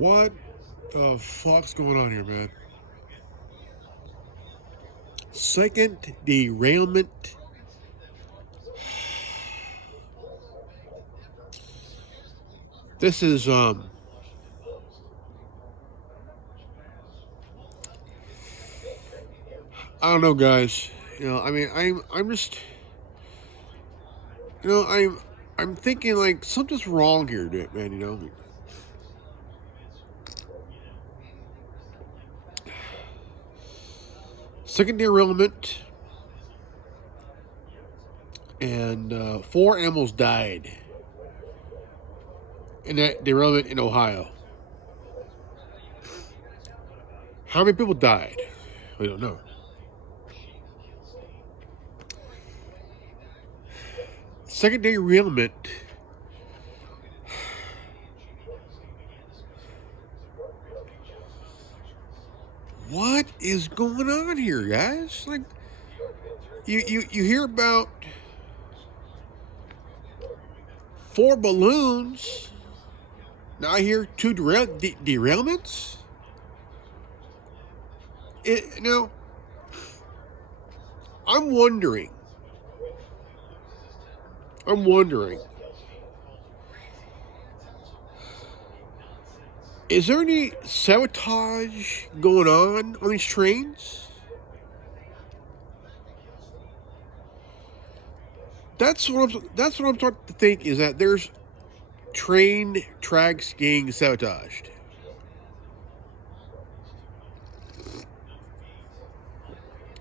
What the fuck's going on here, man? Second derailment. This is I don't know, guys. I mean, I'm just I'm thinking like something's wrong here, man. Second derailment, and 4 animals died in that derailment in Ohio. How many people died? We don't know. Second derailment. What is going on here, guys? Like, you hear about 4 balloons. Now I hear 2 derailments. I'm wondering. Is there any sabotage going on these trains? That's what I'm starting to think, is that there's train tracks getting sabotaged.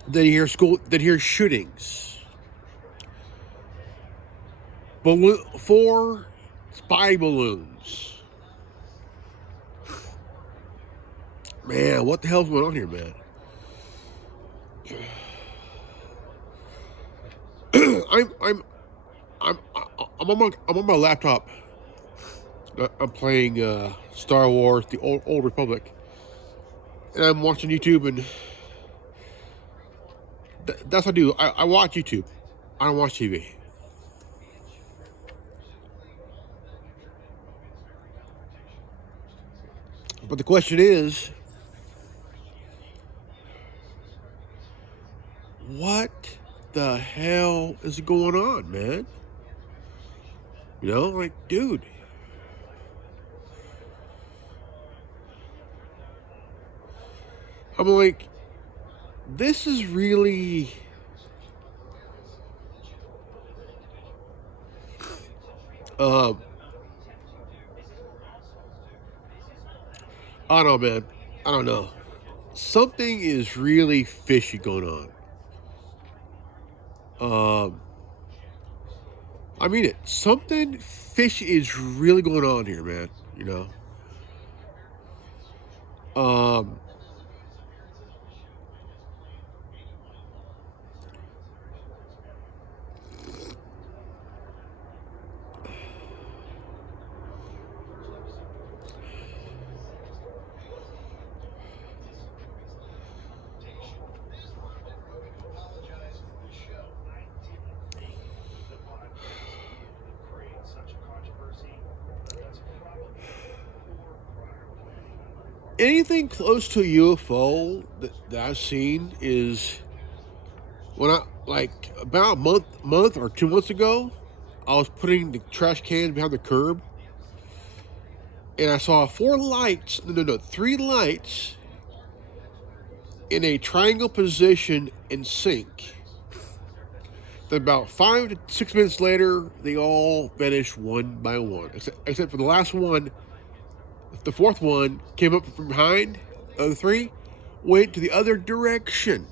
Then you hear shootings. 4 spy balloons. Man, what the hell's going on here, man? I'm on my laptop. I'm playing Star Wars: The Old Republic, and I'm watching YouTube, and that's what I do. I watch YouTube. I don't watch TV. But the question is, what the hell is going on, man? Like, dude. I'm like, this is really... I don't know, man. I don't know. Something is really fishy going on. I mean it. Something fishy is really going on here, man. Um, Anything close to a UFO that I've seen is when about a month or 2 months ago, I was putting the trash cans behind the curb, and I saw 3 lights in a triangle position in sync. Then about 5 to 6 minutes later, they all vanished one by one, except for the last one. The fourth one came up from behind the 3, went to the other direction.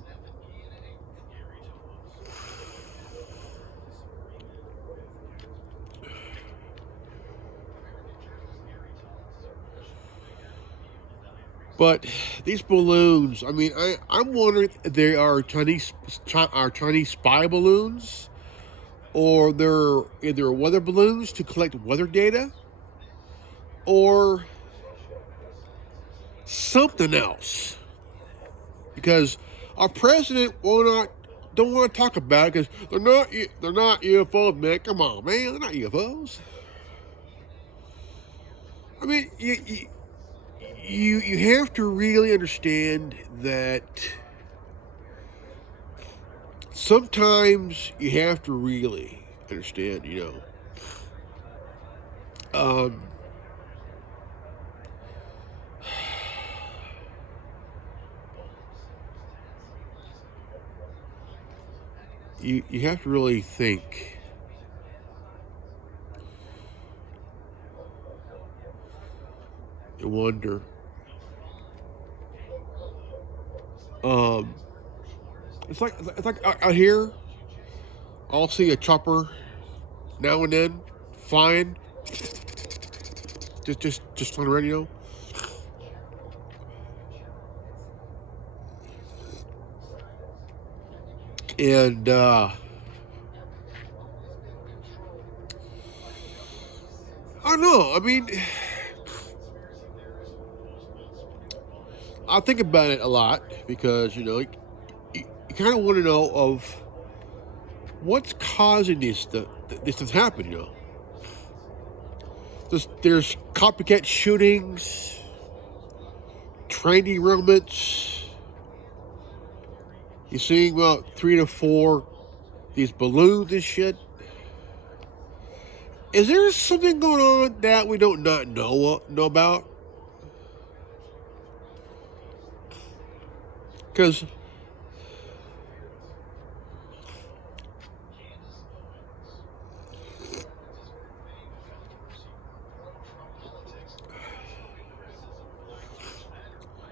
But these balloons, I mean, I'm wondering if they are Chinese spy balloons, or they're either weather balloons to collect weather data, or something else. Because our president don't want to talk about it, because they're not UFOs, man. Come on, man, they're not UFOs. I mean, you have to really understand that sometimes you have to really understand, um, you have to really think and wonder. Um, it's like out here, I'll see a chopper now and then flying, just on the radio, and I don't know. I mean, I think about it a lot because you kind of want to know of what's causing this to happen. There's copycat shootings, train derailments. You're seeing about 3 to 4 these balloons and shit. Is there something going on that we don't not know about? Because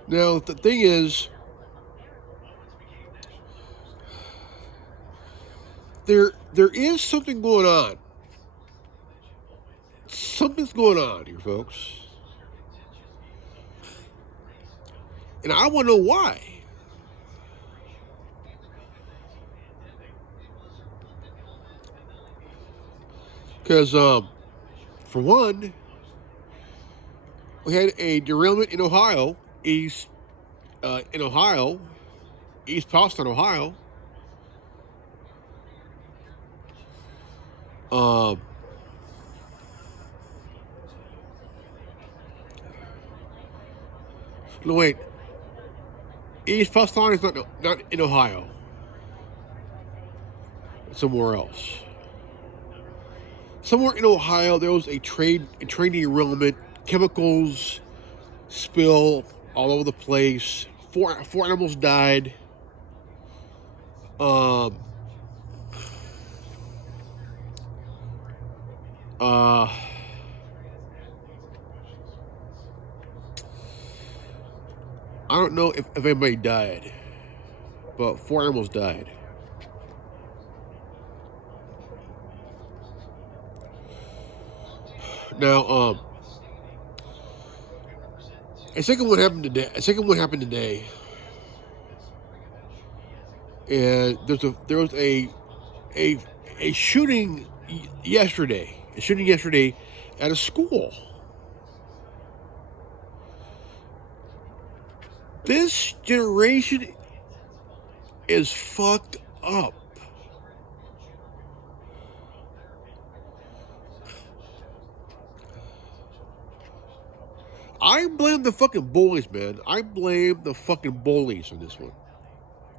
now the thing is, there is something going on. Something's going on here, folks, and I want to know why. Because for one, we had a derailment in Ohio, East Palestine, Ohio. Um, no, wait, East Palestine is not in Ohio. It's somewhere else. Somewhere in Ohio, there was a train derailment, chemicals spill all over the place. Four animals died. Um, uh, I don't know if anybody died, but 4 animals died. Now, a second one happened today, and there was a shooting yesterday. A shooting yesterday at a school. This generation is fucked up. I blame the fucking bullies, man. I blame the fucking bullies on this one.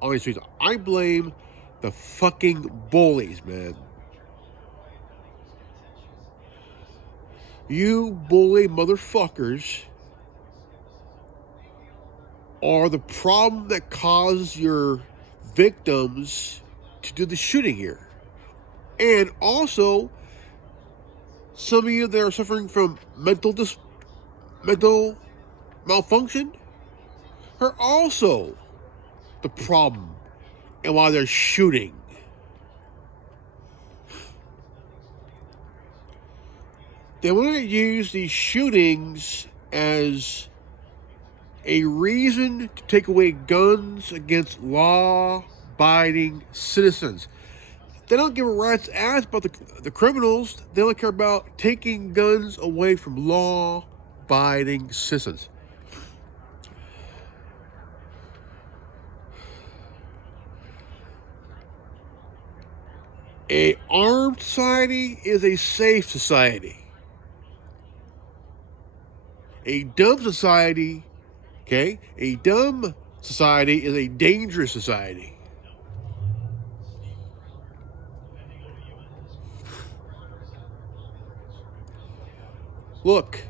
Honestly, I blame the fucking bullies, man. You bully motherfuckers are the problem that caused your victims to do the shooting here. And also, some of you that are suffering from mental malfunction are also the problem and why they're shooting. They want to use these shootings as a reason to take away guns against law-abiding citizens. They don't give a rat's ass about the criminals. They only care about taking guns away from law-abiding citizens. A armed society is a safe society. A dumb society, okay? A dumb society is a dangerous society. Look,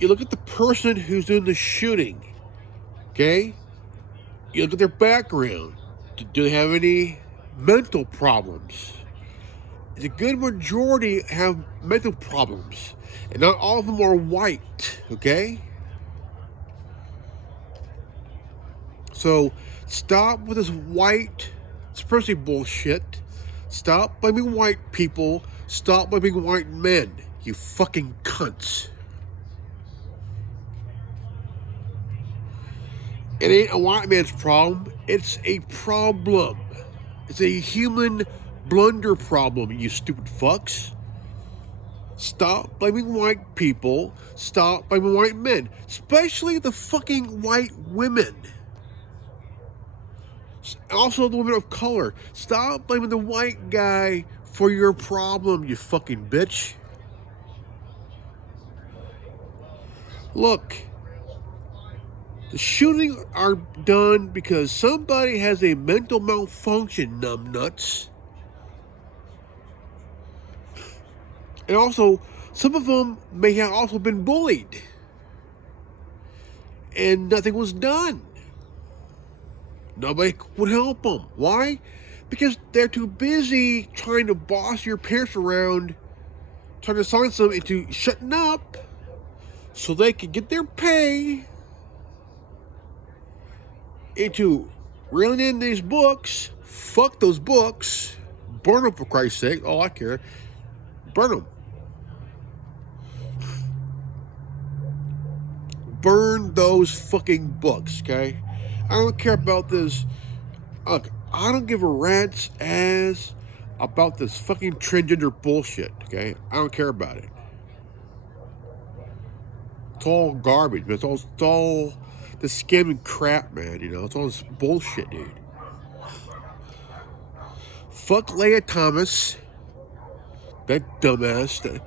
you look at the person who's doing the shooting, okay? You look at their background. Do they have any mental problems? A good majority have mental problems, and not all of them are white, okay? So stop with this white supremacy bullshit. Stop blaming white people. Stop blaming white men, you fucking cunts. It ain't a white man's problem. It's a problem. It's a human blunder problem, you stupid fucks. Stop blaming white people. Stop blaming white men. Especially the fucking white women. Also the women of color. Stop blaming the white guy for your problem, you fucking bitch. Look, the shootings are done because somebody has a mental malfunction, numbnuts. And also, some of them may have also been bullied. And nothing was done. Nobody would help them. Why? Because they're too busy trying to boss your parents around, trying to silence them into shutting up so they can get their pay, into reeling in these books. Fuck those books. Burn them, for Christ's sake. Oh, I care. Burn them. Burn those fucking books, okay? I don't care about this. Look, I don't give a rat's ass about this fucking transgender bullshit, okay? I don't care about it. It's all garbage, man. It's all the scamming crap, man, you know? It's all this bullshit, dude. Fuck Leah Thomas. That dumbass.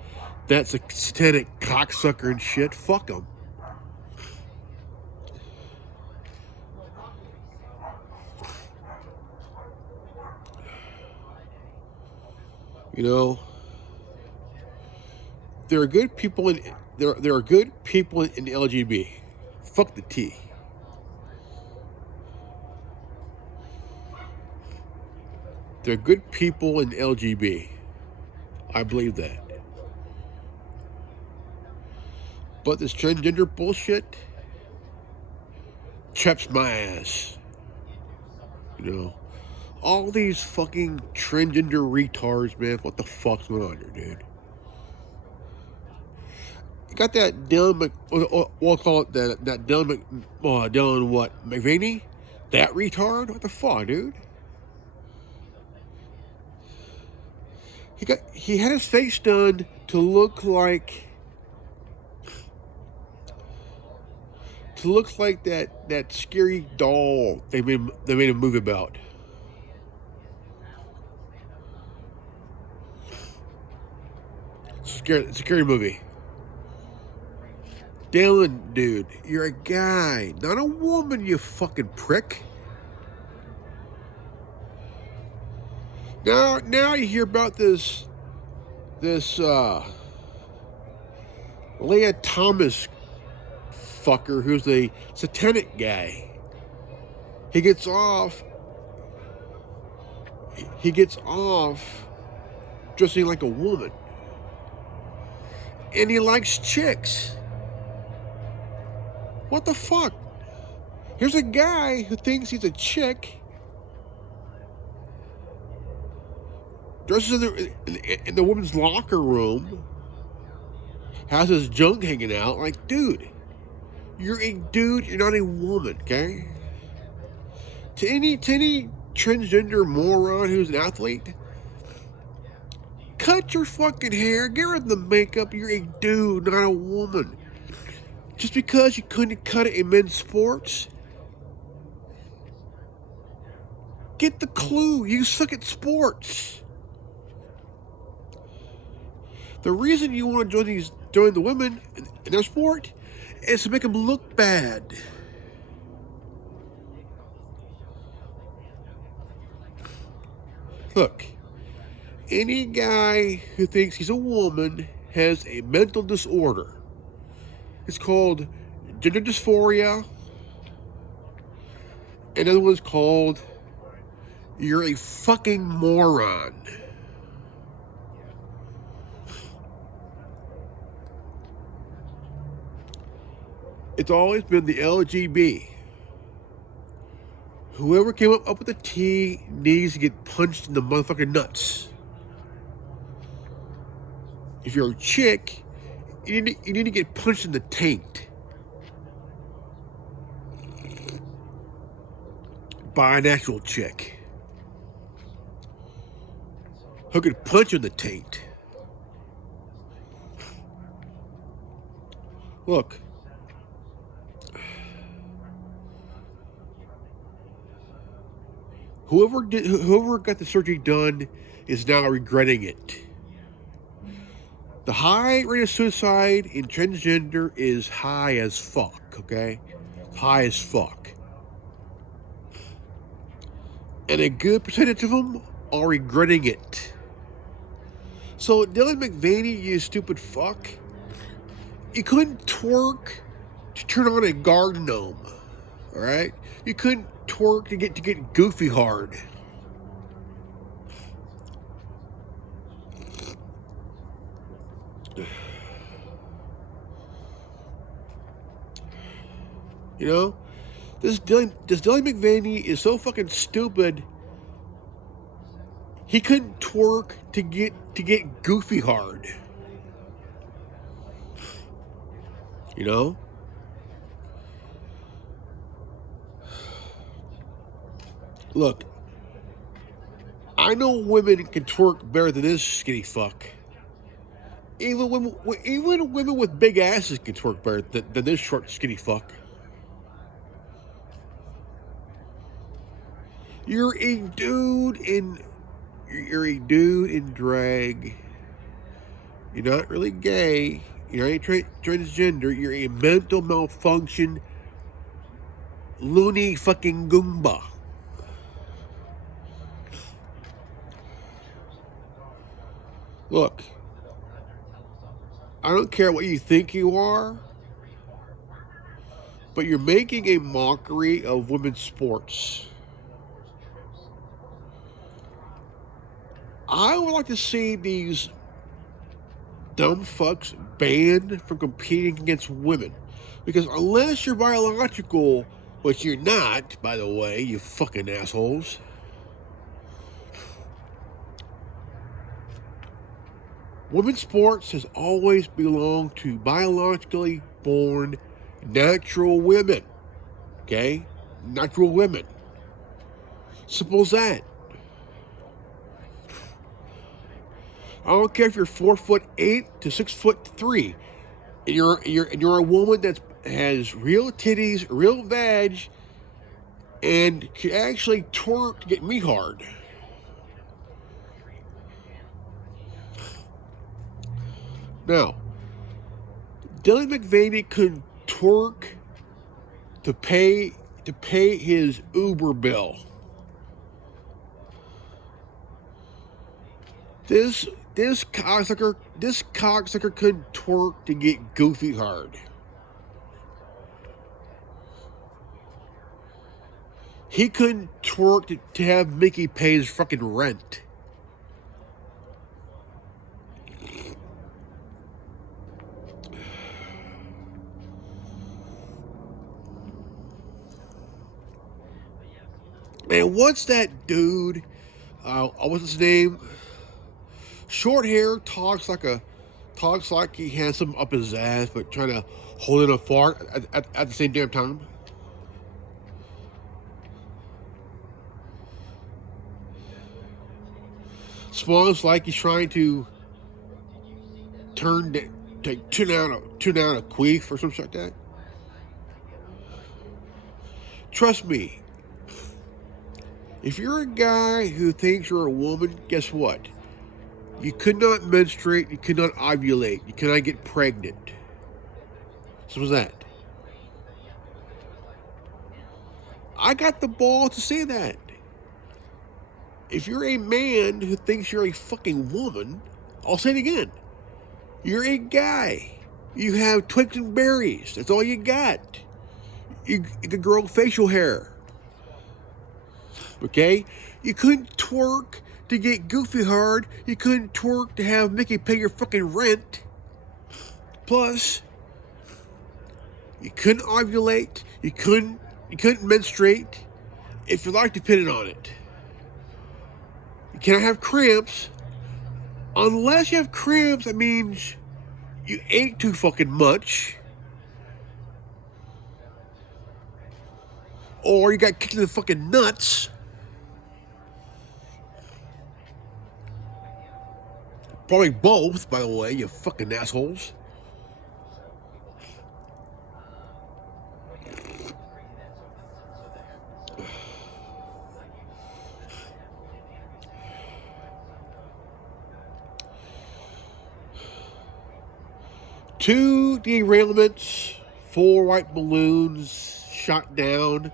That's a satanic cocksucker and shit. Fuck him. You know, there are good people in there are good people in the LGBT. Fuck the T. There are good people in LGBT. I believe that. But this transgender bullshit chaps my ass. You know, all these fucking transgender retards, man. What the fuck's going on here, dude? You got that Dylan, we'll call it that Dylan, Dylan what, McVaney? That retard? What the fuck, dude? He had his face done to look like that scary doll they made a movie about. It's a scary movie. Dylan, dude, you're a guy, not a woman, you fucking prick. Now you hear about this Leah Thomas fucker who's a satanic guy. He gets off dressing like a woman. And he likes chicks. What the fuck? Here's a guy who thinks he's a chick, dresses in the women's locker room, has his junk hanging out. Like, dude, you're a dude, you're not a woman, okay? To any transgender moron who's an athlete, cut your fucking hair, get rid of the makeup, you're a dude, not a woman. Just because you couldn't cut it in men's sports, get the clue, you suck at sports. The reason you want to join during the women in their sport is to make them look bad. Look, any guy who thinks he's a woman has a mental disorder. It's called gender dysphoria. Another one's called you're a fucking moron. It's always been the LGB. Whoever came up with the T needs to get punched in the motherfucking nuts. If you're a chick, you need to get punched in the taint by an actual chick who could punch you in the taint. Look, whoever got the surgery done is now regretting it. The high rate of suicide in transgender is high as fuck, okay? High as fuck. And a good percentage of them are regretting it. So, Dylan McVaney, you stupid fuck, you couldn't twerk to turn on a garden gnome, alright? You couldn't twerk to get goofy hard. You know, this Dylan McVaney is so fucking stupid. He couldn't twerk to get goofy hard. You know? Look, I know women can twerk better than this skinny fuck. Even women with big asses can twerk better than this short skinny fuck. You're a dude in drag. You're not really gay. You're not transgender. You're a mental malfunction, loony fucking Goomba. Look, I don't care what you think you are, but you're making a mockery of women's sports. I would like to see these dumb fucks banned from competing against women. Because unless you're biological, which you're not, by the way, you fucking assholes. Women's sports has always belonged to biologically born natural women. Okay? Natural women. Simple as that. I don't care if you're 4'8" to 6'3", and you're a woman that has real titties, real vag, and can actually twerk to get me hard. Now, Dylan McVaney could twerk to pay his Uber bill. This cocksucker couldn't twerk to get goofy hard. He couldn't twerk to have Mickey pay his fucking rent. Man, what's that dude? What's his name? Short hair, talks like he has something up his ass, but trying to hold in a fart at the same damn time. Smells like he's trying to tune out a queef or something like that. Trust me, if you're a guy who thinks you're a woman, guess what? You could not menstruate, you could not ovulate, you cannot get pregnant. So was that. I got the ball to say that. If you're a man who thinks you're a fucking woman, I'll say it again. You're a guy. You have twigs and berries. That's all you got. You could grow facial hair. Okay? You couldn't twerk to get goofy hard. You couldn't twerk to have Mickey pay your fucking rent. Plus, you couldn't ovulate. You couldn't menstruate if your life depended on it. You cannot have cramps. Unless you have cramps, that means you ate too fucking much. Or you got kicked in the fucking nuts. Probably both, by the way, you fucking assholes. Two derailments, 4 white balloons shot down.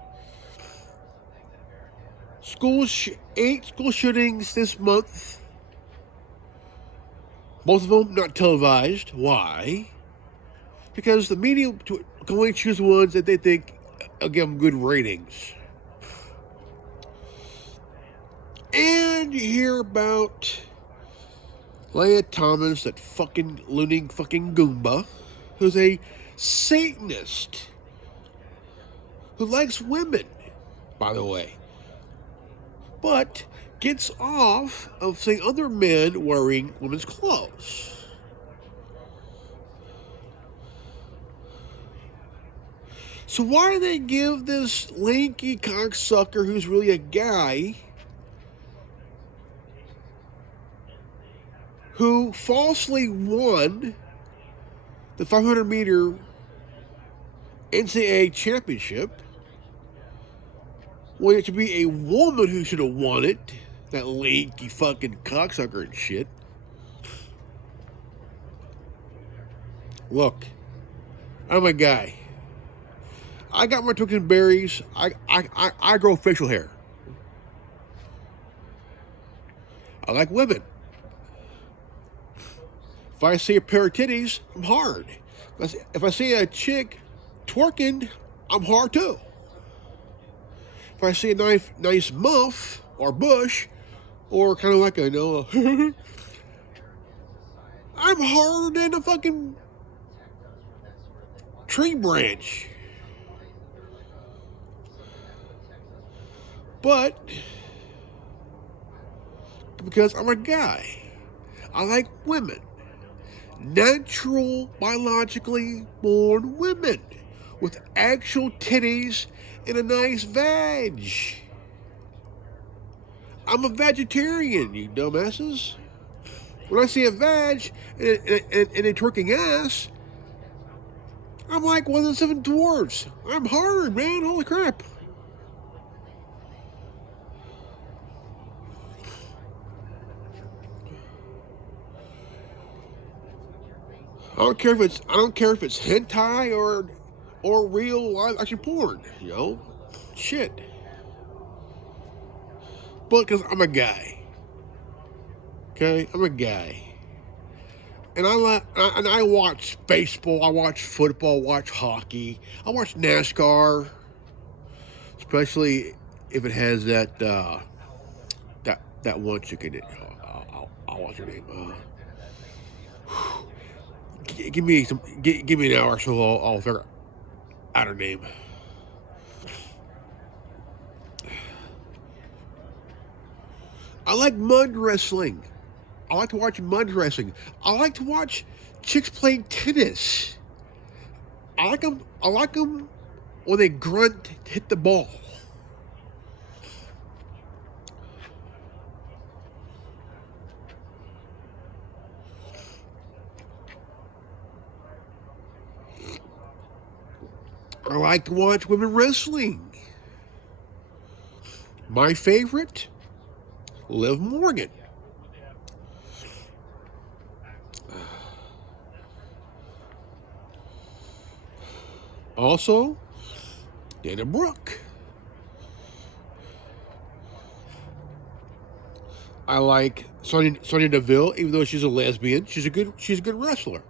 8 school shootings this month. Most of them not televised. Why? Because the media can only choose the ones that they think will give them good ratings. And you hear about Leah Thomas, that fucking loony fucking Goomba, who's a Satanist, who likes women, by the way, but gets off of seeing other men wearing women's clothes. So why do they give this lanky cocksucker who's really a guy, who falsely won the 500-meter NCAA championship, when it should be a woman who should have won it, that lanky fucking cocksucker and shit. Look, I'm a guy. I got my twigs and berries. I grow facial hair. I like women. If I see a pair of titties, I'm hard. If I see a chick twerking, I'm hard too. If I see a nice muff or bush, or kind of like a, I'm harder than a fucking tree branch. But because I'm a guy, I like women. Natural, biologically born women with actual titties and a nice vag. I'm a vegetarian, you dumbasses. When I see a vag and a twerking ass, I'm like one of the 7 dwarves. I'm hard, man. Holy crap. I don't care if it's hentai or real live action porn, shit. But because I'm a guy, okay, I'm a guy, and I watch baseball, I watch football, watch hockey, I watch NASCAR, especially if it has that one chicken in it. I'll watch her name. Give me an hour or so. I'll figure out her name. I like mud wrestling. I like to watch mud wrestling. I like to watch chicks playing tennis. I like them when they grunt to hit the ball. I like to watch women wrestling. My favorite, Liv Morgan. Also, Dana Brooke. I like Sonya Deville, even though she's a lesbian. She's a good wrestler.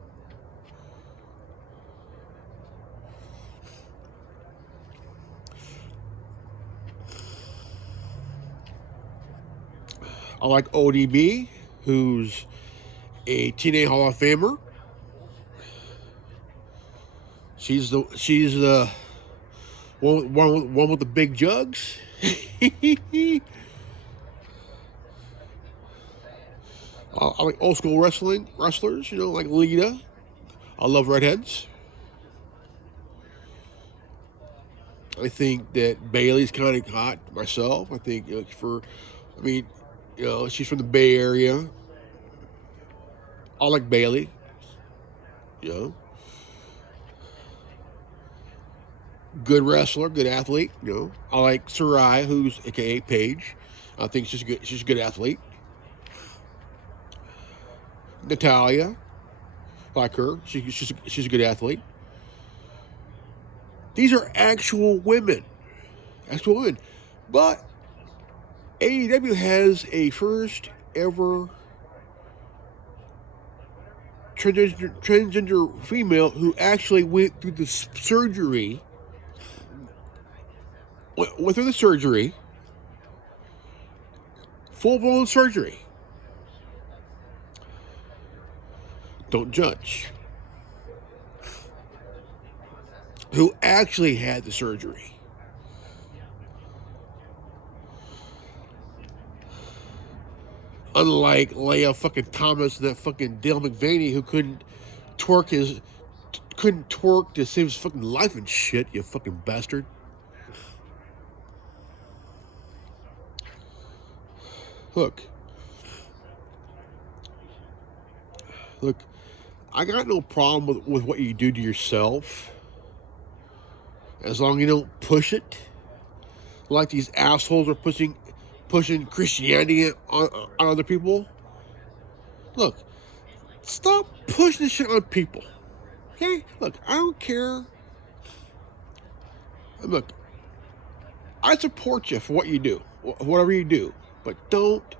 I like ODB, who's a TNA Hall of Famer. She's the one with the big jugs. I like old school wrestlers, like Lita. I love redheads. I think that Bailey's kind of hot myself. I think she's from the Bay Area. I like Bailey. You know, good wrestler, good athlete. I like Sarai, who's AKA Paige. I think she's good. She's a good athlete. Natalia, like her, she's a good athlete. These are actual women, but AEW has a first ever transgender female who actually went through the surgery. Went through the surgery, full-blown surgery. Don't judge. Who actually had the surgery. Unlike Leia fucking Thomas and that fucking Dale McVaney who couldn't twerk to save his fucking life and shit, you fucking bastard. Look, I got no problem with what you do to yourself, as long as you don't push it, like these assholes are pushing Christianity on other people. Look, stop pushing this shit on people. Okay? Look, I don't care. Look, I support you for what you do, whatever you do, but don't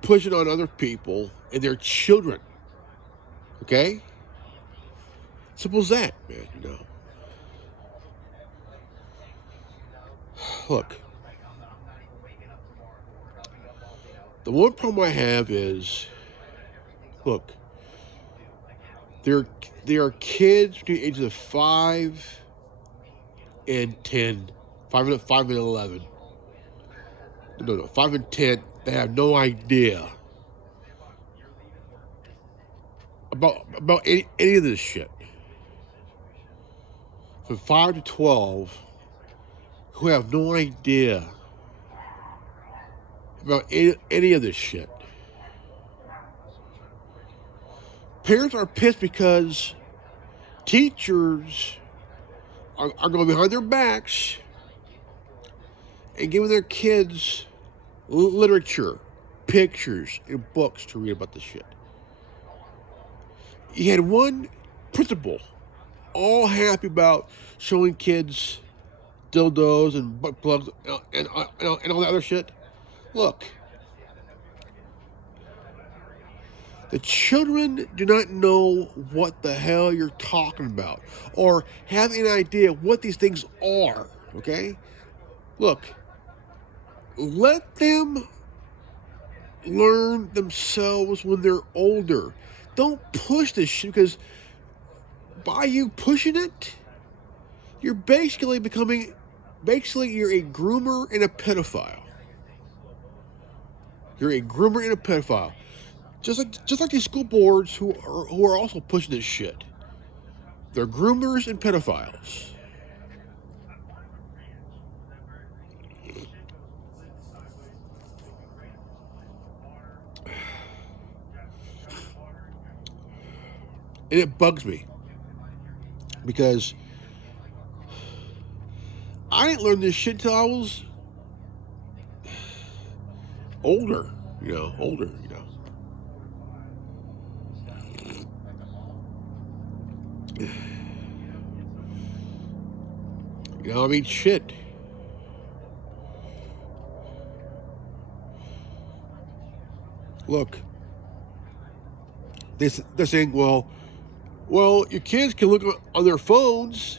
push it on other people and their children. Okay? Simple as that, man, Look, the one problem I have is, look, there are kids between the ages of 5 and 10, 5 and 11. No, 5 and 10. They have no idea about any of this shit. From 5 to 12, who have no idea about any of this shit. Parents are pissed because teachers are going behind their backs and giving their kids literature, pictures, and books to read about this shit. You had one principal all happy about showing kids dildos and butt plugs and all that other shit. Look, the children do not know what the hell you're talking about or have any idea what these things are, okay? Look, let them learn themselves when they're older. Don't push this shit, because by you pushing it, you're basically you're a groomer and a pedophile. You're a groomer and a pedophile. Just like these school boards who are also pushing this shit. They're groomers and pedophiles. And it bugs me, because I didn't learn this shit till I was older. You know, I mean, shit. Look, they're saying, well, your kids can look on their phones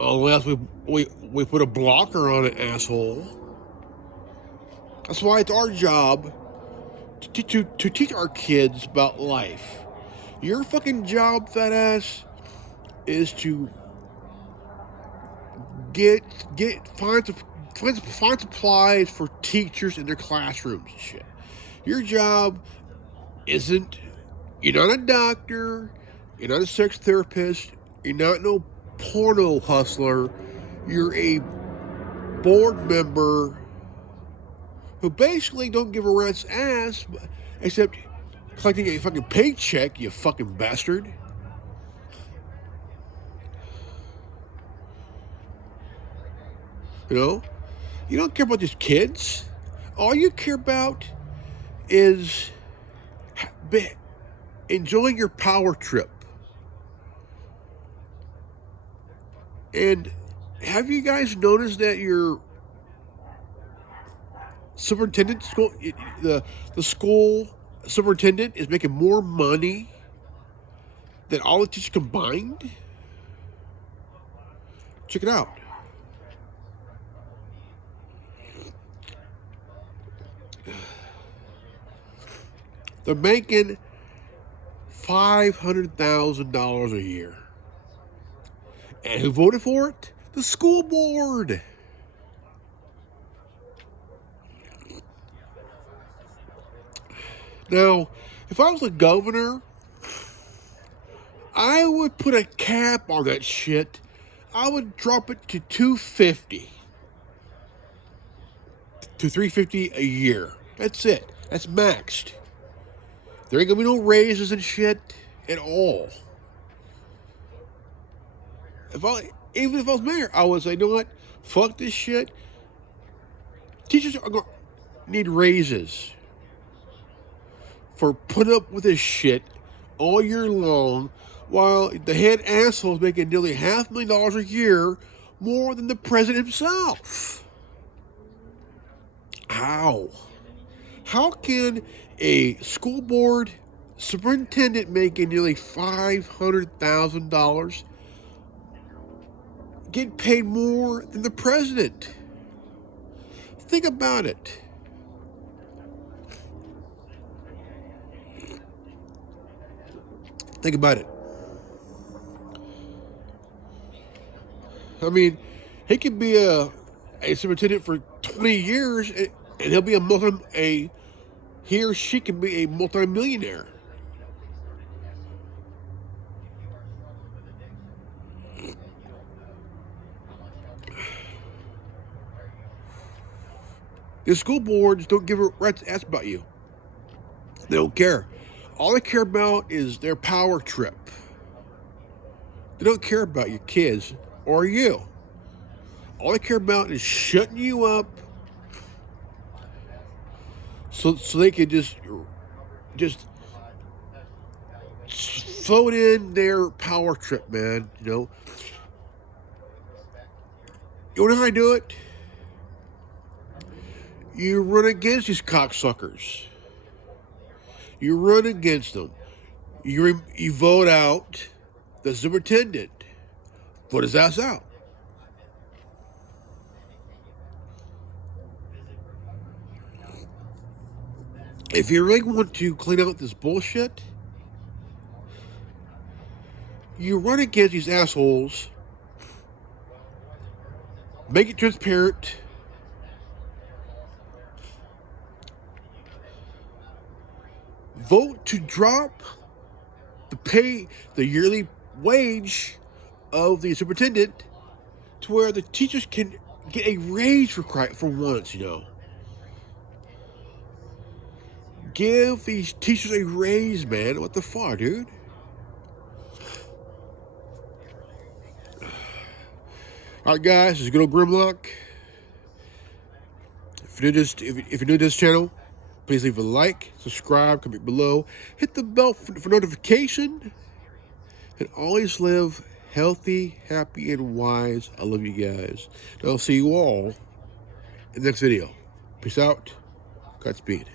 unless we put a blocker on it, asshole. That's why it's our job to teach our kids about life. Your fucking job, fat ass, is to find supplies for teachers in their classrooms and shit. Your job isn't. You're not a doctor. You're not a sex therapist. You're not no porno hustler. You're a board member who basically don't give a rat's ass except collecting a fucking paycheck, you fucking bastard. You know? You don't care about these kids. All you care about is enjoying your power trip. And have you guys noticed that your superintendent, the school superintendent is making more money than all the teachers combined? Check it out. They're making $500,000 a year. And who voted for it? The school board. Now, if I was the governor, I would put a cap on that shit. I would drop it to $250 to $350 a year. That's it. That's maxed. There ain't gonna be no raises and shit at all. Even if I was mayor, I would say, you know what? Fuck this shit. Teachers are gonna need raises for putting up with this shit all year long, while the head asshole's making nearly $500,000 a year more than the president himself. How? How can a school board superintendent making nearly $500,000 get paid more than the president? Think about it. Think about it. I mean, he could be a superintendent for 20 years, and he'll be he or she can be a multimillionaire. The school boards don't give a rat's ass about you. They don't care. All they care about is their power trip. They don't care about your kids or you. All they care about is shutting you up so they can just float in their power trip, man. You know how I do it? You run against these cocksuckers. You run against them. You vote out the superintendent. Vote his ass out. If you really want to clean out this bullshit, you run against these assholes, make it transparent, vote to drop the yearly wage of the superintendent to where the teachers can get a raise for once, Give these teachers a raise, man. What the fuck, dude? Alright, guys, this is good old Grimlock. If you're new to this channel, please leave a like, subscribe, comment below, hit the bell for notification, and always live healthy, happy, and wise. I love you guys. And I'll see you all in the next video. Peace out. Godspeed.